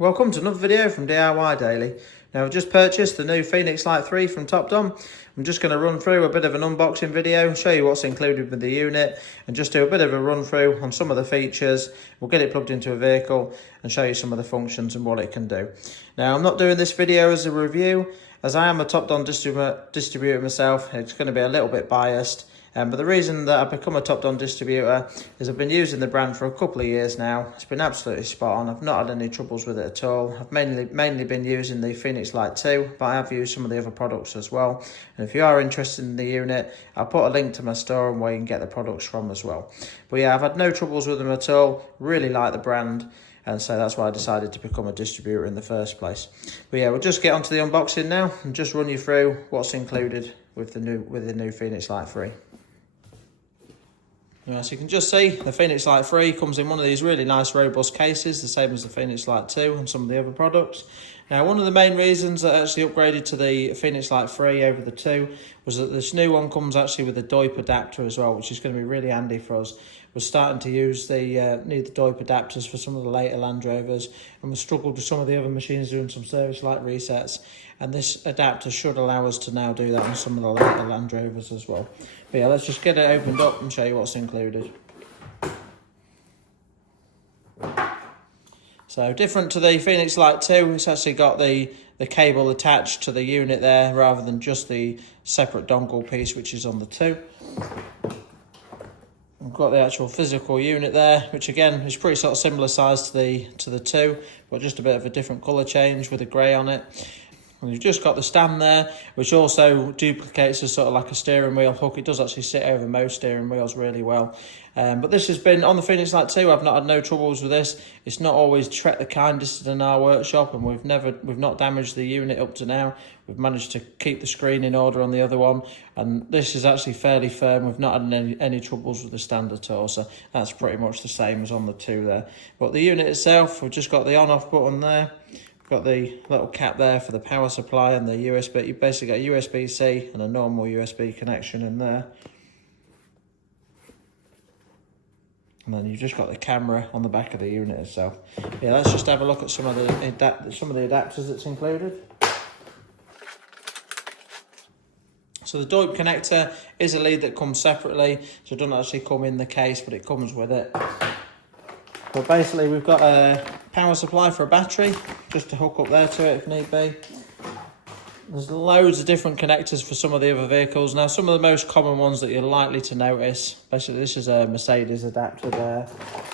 Welcome to another video from DIY Daily. Now I've just purchased the new Phoenix Lite 3 from TOPDON. I'm just going to run through a bit of an unboxing video, show you what's included with the unit and just do a bit of a run through on some of the features. We'll get it plugged into a vehicle and show you some of the functions and what it can do. Now I'm not doing this video as a review, as I am a TOPDON distributor myself. It's going to be a little bit biased. But the reason that I've become a TOPDON distributor is I've been using the brand for a couple of years now. It's been absolutely spot on. I've not had any troubles with it at all. I've mainly been using the Phoenix Lite 2, but I have used some of the other products as well. And if you are interested in the unit, I'll put a link to my store and where you can get the products from as well. But yeah, I've had no troubles with them at all. Really like the brand. And so that's why I decided to become a distributor in the first place. But yeah, we'll just get onto the unboxing now and just run you through what's included with the new Phoenix Lite 3. So you can just see the Phoenix Lite 3 comes in one of these really nice robust cases, the same as the Phoenix Lite 2 and some of the other products. Now, one of the main reasons that I actually upgraded to the Phoenix Lite 3 over the 2 was that this new one comes actually with a DOIP adapter as well, which is going to be really handy for us. We're starting to use need the DOIP adapters for some of the later Land Rovers, and we've struggled with some of the other machines doing some service light resets, and this adapter should allow us to now do that on some of the later Land Rovers as well. But yeah, let's just get it opened up and show you what's included. So different to the Phoenix Lite 2, it's actually got the cable attached to the unit there rather than just the separate dongle piece which is on the 2. We've got the actual physical unit there, which again is pretty sort of similar size to the 2, but just a bit of a different colour change with a grey on it. And you've just got the stand there, which also duplicates as sort of like a steering wheel hook. It does actually sit over most steering wheels really well. But this has been, on the Phoenix Lite 2, I've not had no troubles with this. It's not always Trek the kindest in our workshop, and we've not damaged the unit up to now. We've managed to keep the screen in order on the other one, and this is actually fairly firm. We've not had any troubles with the stand at all, so that's pretty much the same as on the 2 there. But the unit itself, we've just got the on-off button there. Got the little cap there for the power supply and the USB. You basically got USB-C and a normal USB connection in there. And then you've just got the camera on the back of the unit itself. Yeah, let's just have a look at some of the adapters that's included. So the DOIP connector is a lead that comes separately, so it doesn't actually come in the case, but it comes with it. But basically we've got a power supply for a battery, just to hook up there to it if need be. There's loads of different connectors for some of the other vehicles. Now, some of the most common ones that you're likely to notice, basically this is a Mercedes adapter there.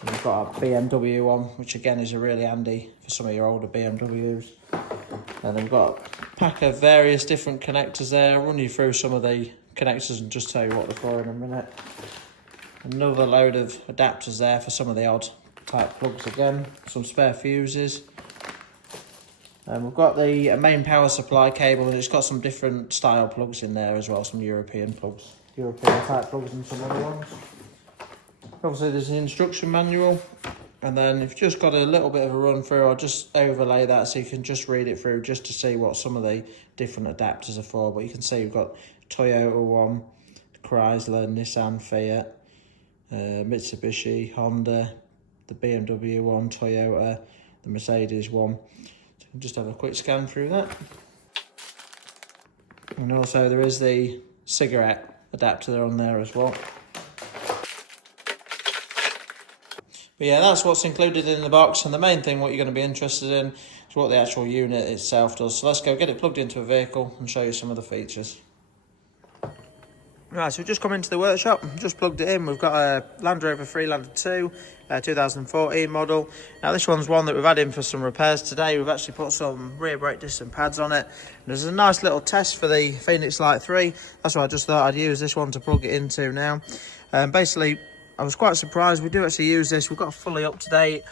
And you've got a BMW one, which again is a really handy for some of your older BMWs. And then we've got a pack of various different connectors there. I'll run you through some of the connectors and just tell you what they're for in a minute. Another load of adapters there for some of the odd type plugs again. Some spare fuses. And we've got the main power supply cable, and it's got some different style plugs in there as well, some European plugs. European type plugs and some other ones. Obviously there's the instruction manual, and then you've just got a little bit of a run through. I'll just overlay that so you can just read it through just to see what some of the different adapters are for. But you can see you've got Toyota one, Chrysler, Nissan, Fiat, Mitsubishi, Honda, the BMW one, Toyota, the Mercedes one. So just have a quick scan through that. And also there is the cigarette adapter on there as well. But yeah, that's what's included in the box, and the main thing what you're going to be interested in is what the actual unit itself does. So let's go get it plugged into a vehicle and show you some of the features. Right, so we've just come into the workshop, just plugged it in. We've got a Land Rover Freelander 2, 2014 model. Now this one's one that we've had in for some repairs today. We've actually put some rear brake discs and pads on it. And there's a nice little test for the Phoenix Lite 3. That's why I just thought I'd use this one to plug it into now. Basically, I was quite surprised. We do actually use this. We've got a fully up-to-date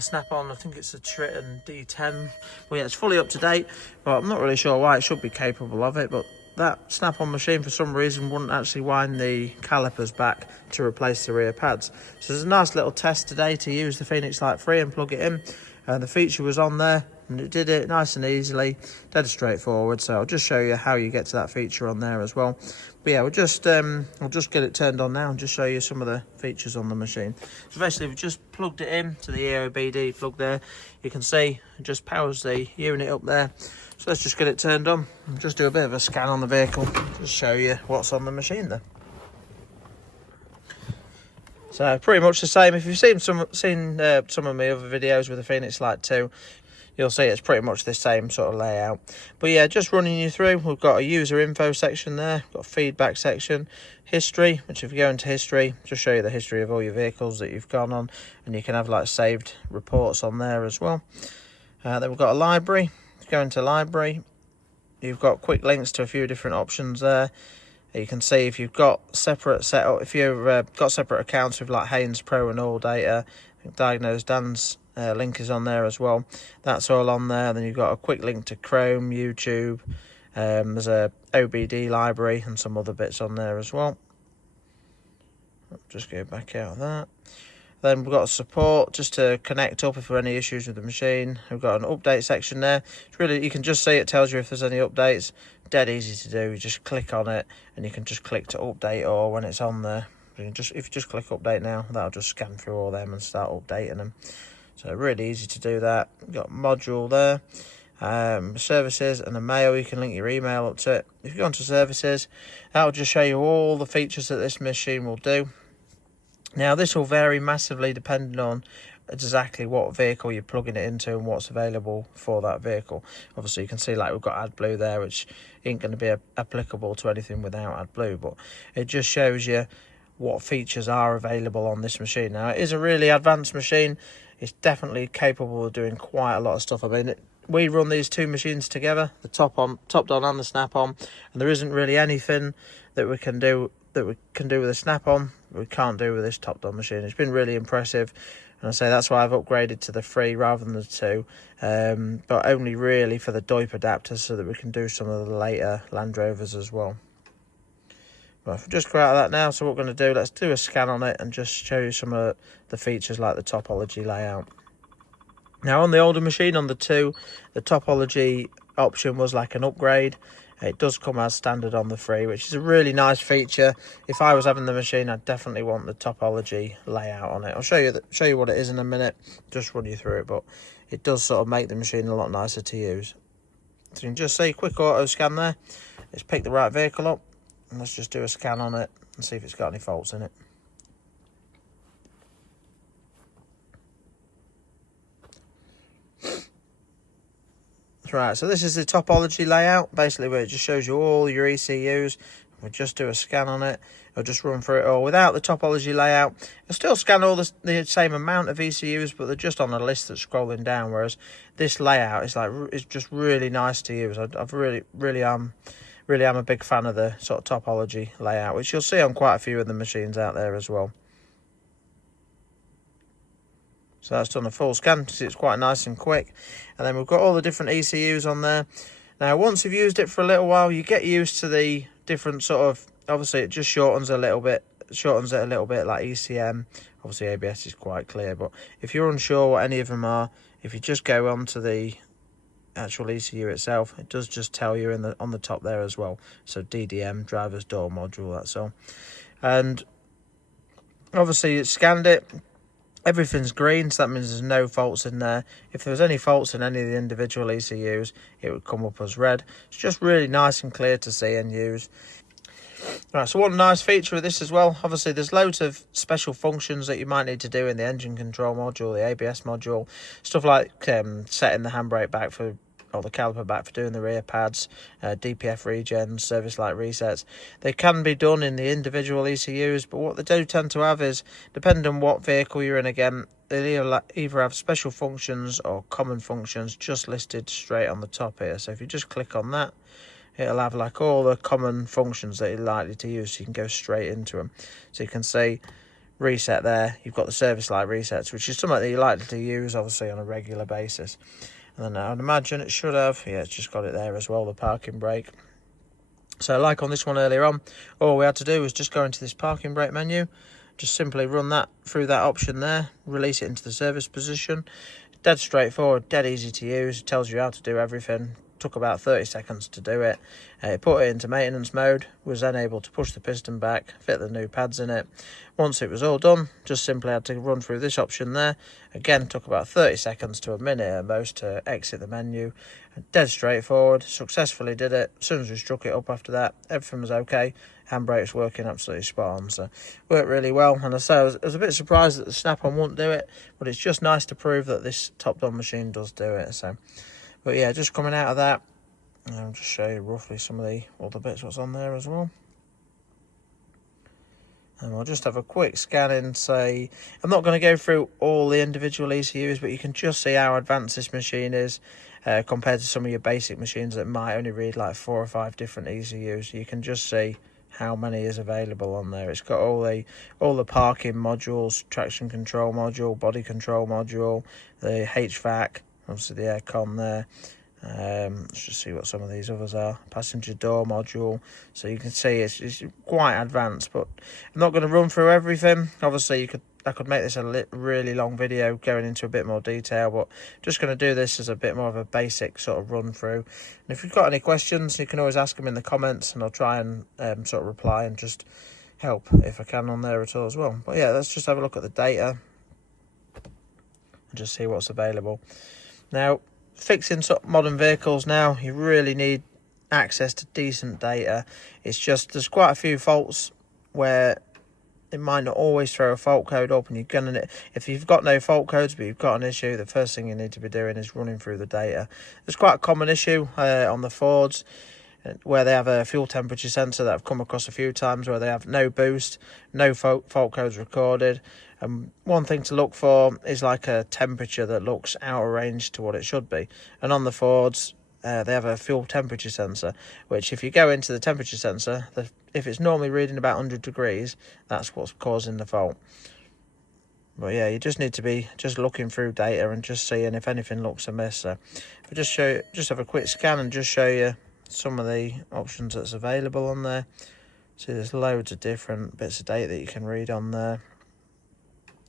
snap-on. I think it's a Triton D10. Well, yeah, it's fully up-to-date, but I'm not really sure why. It should be capable of it, but that snap-on machine for some reason wouldn't actually wind the calipers back to replace the rear pads. So there's a nice little test today to use the Phoenix Lite 3 and plug it in. The feature was on there. and it did it nice and easily, dead straightforward. So I'll just show you how you get to that feature on there as well. But yeah, I'll just get it turned on now and just show you some of the features on the machine. So basically we've just plugged it in to the EOBD plug there. You can see it just powers the unit up there. So let's just get it turned on and just do a bit of a scan on the vehicle, just show you what's on the machine there. So pretty much the same. If you've seen some of my other videos with the Phoenix Lite 2, you'll see it's pretty much the same sort of layout. But yeah, just running you through, we've got a user info section there, we've got a feedback section, history, which if you go into history, just show you the history of all your vehicles that you've gone on, and you can have like saved reports on there as well. Then we've got a library. If you go into library, you've got quick links to a few different options there. You can see if you've got separate setup, if you've got separate accounts with like Haynes Pro and All Data, I think Diagnostic Dan's link is on there as well. That's all on there. Then you've got a quick link to Chrome, YouTube. There's a OBD library and some other bits on there as well. I'll just go back out of that. Then we've got support just to connect up if there are any issues with the machine. We've got an update section there. It's really, you can just see it tells you if there's any updates. Dead easy to do. You just click on it and you can just click to update, or when it's on there, you can just, if you just click update now, that'll just scan through all them and start updating them. So really easy to do that. We've got a module there. Services and a mail, you can link your email up to it. If you go onto services, that'll just show you all the features that this machine will do. Now this will vary massively depending on exactly what vehicle you're plugging it into and what's available for that vehicle. Obviously you can see like we've got AdBlue there, which ain't going to be applicable to anything without AdBlue, but it just shows you what features are available on this machine. Now it is a really advanced machine. It's definitely capable of doing quite a lot of stuff. I mean, we run these two machines together, the TOPDON and the Snap-on, and there isn't really anything that we can do with a Snap-on we can't do with this TOPDON machine. It's been really impressive, and I say that's why I've upgraded to the 3 rather than the 2, but only really for the DOIP adapters so that we can do some of the later Land Rovers as well. But if we just go out of that now, so what we're going to do, let's do a scan on it and just show you some of the features like the topology layout. Now on the older machine, on the 2, the topology option was like an upgrade. It does come as standard on the 3, which is a really nice feature. If I was having the machine, I'd definitely want the topology layout on it. I'll show you what it is in a minute, just run you through it, but it does sort of make the machine a lot nicer to use. So you can just see quick auto scan there. It's picked the right vehicle up, and let's just do a scan on it and see if it's got any faults in it. Right, so this is the topology layout, basically where it just shows you all your ECUs. We'll just do a scan on it. It'll just run through it all. Without the topology layout, it'll still scan all the same amount of ECUs, but they're just on a list that's scrolling down, whereas this layout is like, it's just really nice to use. I've really am a big fan of the sort of topology layout, which you'll see on quite a few of the machines out there as well. So that's done a full scan, so it's quite nice and quick. And then we've got all the different ECUs on there. Now, once you've used it for a little while, you get used to the different sort of, obviously it just shortens it a little bit like ECM. Obviously ABS is quite clear, but if you're unsure what any of them are, if you just go onto the actual ECU itself, it does just tell you on the top there as well. So DDM, driver's door module, that's all. And obviously it scanned it. Everything's green, so that means there's no faults in there. If there was any faults in any of the individual ECUs, it would come up as red. It's just really nice and clear to see and use. Right, so one nice feature of this as well, obviously there's loads of special functions that you might need to do in the engine control module, the ABS module, stuff like setting the handbrake back for, or the caliper back for doing the rear pads, DPF regens, service light resets. They can be done in the individual ECUs, but what they do tend to have is, depending on what vehicle you're in again, they'll either have special functions or common functions just listed straight on the top here. So if you just click on that, it'll have like all the common functions that you're likely to use, so you can go straight into them. So you can see reset there, you've got the service light resets, which is something that you're likely to use obviously on a regular basis. And then I'd imagine it should have, yeah, it's just got it there as well, the parking brake. So like on this one earlier on, all we had to do was just go into this parking brake menu, just simply run that through that option there, release it into the service position. dead straightforward, dead easy to use. It tells you how to do everything. Took about 30 seconds to do it. Put it into maintenance mode, was then able to push the piston back, fit the new pads in it. Once it was all done, just simply had to run through this option there. Again, took about 30 seconds to a minute at most to exit the menu. Dead straightforward, successfully did it. As soon as we struck it up after that, everything was okay. Handbrake's working absolutely spot on, so worked really well. And I was a bit surprised that the snap-on wouldn't do it, but it's just nice to prove that this TOPDON machine does do it. So, but yeah, just coming out of that, I'll just show you roughly some of the other bits what's on there as well. And we'll just have a quick scan and say, I'm not going to go through all the individual ECUs, but you can just see how advanced this machine is compared to some of your basic machines that might only read like 4 or 5 different ECUs. You can just see how many is available on there. It's got all the parking modules, traction control module, body control module, the HVAC, obviously the aircon there. Let's just see what some of these others are. Passenger door module. So you can see it's quite advanced, but I'm not going to run through everything. Obviously, I could make this a really long video going into a bit more detail, but just going to do this as a bit more of a basic sort of run through. And if you've got any questions, you can always ask them in the comments, and I'll try and sort of reply and just help if I can on there at all as well. But yeah, let's just have a look at the data and just see what's available. Now, fixing sort of modern vehicles now, you really need access to decent data. It's just there's quite a few faults where it might not always throw a fault code up, and you're gonna, if you've got no fault codes but you've got an issue, the first thing you need to be doing is running through the data. There's quite a common issue on the Fords where they have a fuel temperature sensor that I've come across a few times, where they have no boost, no fault codes recorded. And one thing to look for is like a temperature that looks out of range to what it should be. And on the Fords, they have a fuel temperature sensor, which if you go into the temperature sensor, if it's normally reading about 100 degrees, that's what's causing the fault. But yeah, you just need to be just looking through data and just seeing if anything looks amiss. So if I just have a quick scan and just show you some of the options that's available on there. See, there's loads of different bits of data that you can read on there.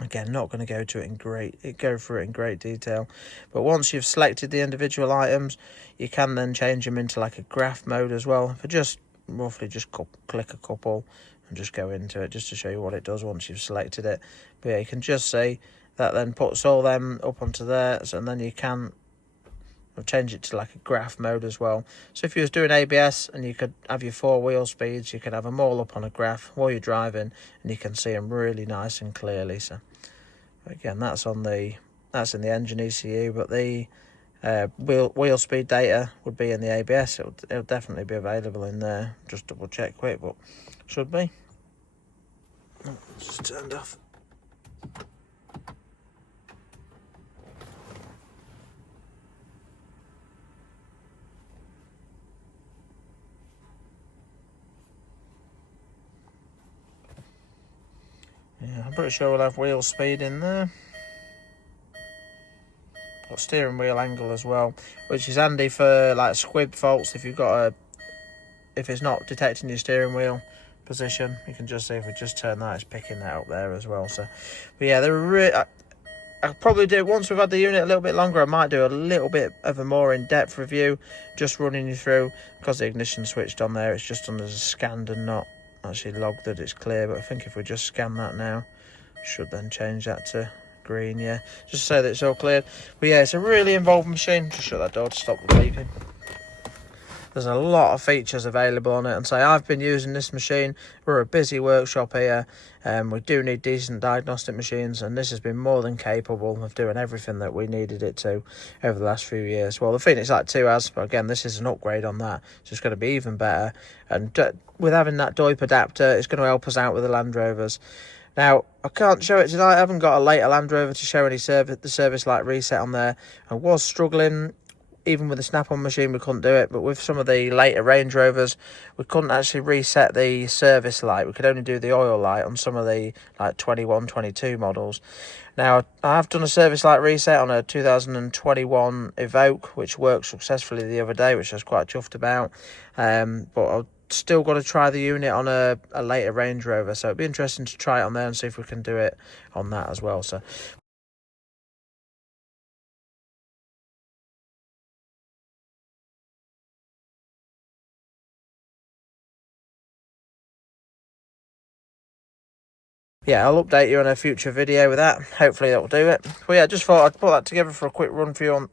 Again, not going to go through it in great detail, but once you've selected the individual items, you can then change them into like a graph mode as well. If I just roughly just click a couple and just go into it just to show you what it does once you've selected it. But yeah, you can just see that then puts all them up onto there, and then you can change it to like a graph mode as well. So if you was doing ABS and you could have your 4 wheel speeds, you could have them all up on a graph while you're driving, and you can see them really nice and clearly. So again, that's in the engine ECU, but the wheel speed data would be in the ABS. It'll definitely be available in there. Just double check quick, but should be. Oh, it's just turned off. Yeah, I'm pretty sure we'll have wheel speed in there. Got steering wheel angle as well, which is handy for like squib faults. If it's not detecting your steering wheel position, you can just see if we just turn that, it's picking that up there as well. So, but yeah, I'll probably do, once we've had the unit a little bit longer, I might do a little bit of a more in-depth review, just running you through, because the ignition switched on there, it's just under as scanned and not actually logged that it's clear. But I think if we just scan that now, should then change that to green, yeah, just so that it's all cleared. But yeah, it's a really involved machine. Just shut that door to stop the beeping. There's a lot of features available on it, and so I've been using this machine. We're a busy workshop here, and we do need decent diagnostic machines, and this has been more than capable of doing everything that we needed it to over the last few years. Well, the Phoenix Lite 2 has, but again, this is an upgrade on that, so it's going to be even better. And with having that DOIP adapter, it's going to help us out with the Land Rovers. Now, I can't show it tonight. I haven't got a later Land Rover to show any the service light reset on there. I was struggling. Even with the snap-on machine, we couldn't do it. But with some of the later Range Rovers, we couldn't actually reset the service light. We could only do the oil light on some of the like 21, 22 models. Now, I have done a service light reset on a 2021 Evoque, which worked successfully the other day, which I was quite chuffed about. But I've still got to try the unit on a later Range Rover. So it'd be interesting to try it on there and see if we can do it on that as well. So yeah, I'll update you on a future video with that. Hopefully that'll do it. But yeah, just thought I'd put that together for a quick run through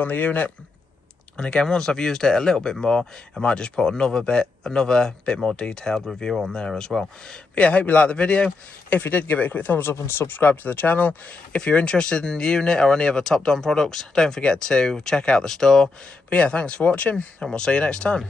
on the unit. And again, once I've used it a little bit more, I might just put another bit more detailed review on there as well. But yeah, hope you liked the video. If you did, give it a quick thumbs up and subscribe to the channel. If you're interested in the unit or any other TOPDON products, don't forget to check out the store. But yeah, thanks for watching, and we'll see you next time.